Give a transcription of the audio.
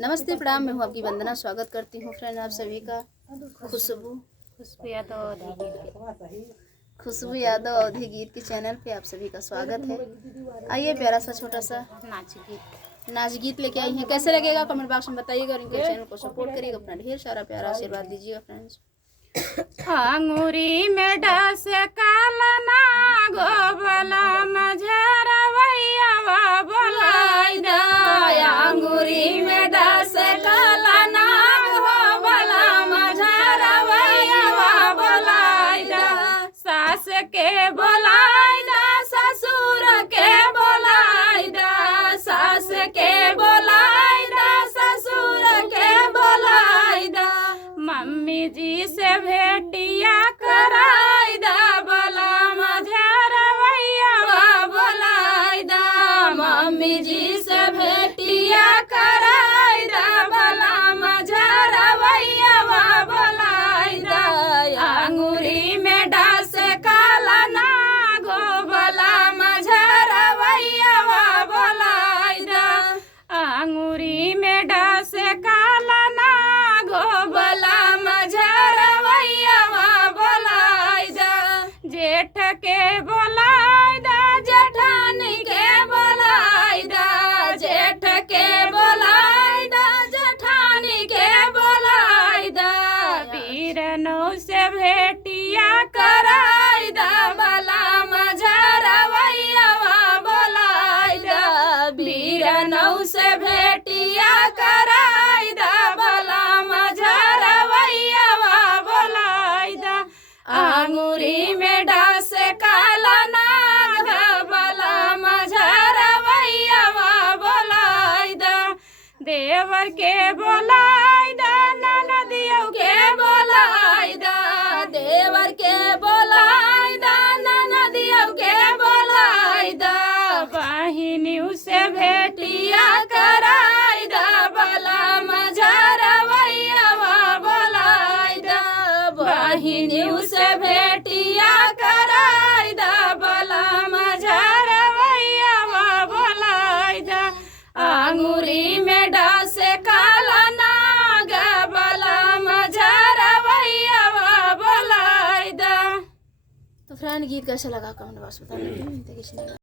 नमस्ते प्रणाम, मैं हूँ आपकी वंदना। स्वागत करती हूँ फ्रेंड आप सभी का खुशबू यादव अवधि गीत के चैनल पे आप सभी का स्वागत है। आइए प्यारा सा छोटा सा नाच गीत लेके आई हैं। कैसे लगेगा कमेंट बॉक्स में बताइएगा और इनके चैनल को सपोर्ट करिएगा। अपना ढेर सारा प्यारा आशीर्वाद दीजिएगा फ्रेंड्स। अंगूरी में डस काला ना गोबला मझरवैया बोलाई दा। अंगूरी में डस काला ना गोबला मझरवैया बोलाई दा। सास के बोलाई दा, ससुर के बोलाई दा। सास के बोलाई दा, ससुर के बोलाई दा। मम्मी जी से भेटिया कराई दा, बोला मझरवैया बोलाई दा। मम्मी जी से भेटिया कराई दा, बोला मझरवैया बोलाई दा। अंगूरी में डास काला ना गोबला मझरवैया बोलाई दा। अंगूरी में डास काला ना गोबला मझरवैया बोलाई दा। जेठ के बोलाई दा, जेठानी के बोलाई दा। जेठ के बोलाई दा, जेठानी के बोलाई दा। बीरनों से भेटिया कराई दा, बोला मझरवैया बोलाई दा। बीरनों से भेटिया कराई दा, बोला मझरवैया बोलाई दा। अंगूरी में डास काला नाग, बोला मझरवैया बोलाई दा। देवर के बोलाई दा, ननदियों के बोलाई दा। देवर के बोलाई दा, ननदियों के बोलाई दा। बहिनियों से भेटिया कराई दा, बोला मझरवैया बोलाई दा। बहिनियों से भेटिया कराई दा, बोला मझरवैया बोलाई दा। अंगूरी में डास काला नाग, बोला मझरवैया बोलाई दा। तो फ्रेंड गीत कैसा लगा कमेंट बॉक्स में बताइए।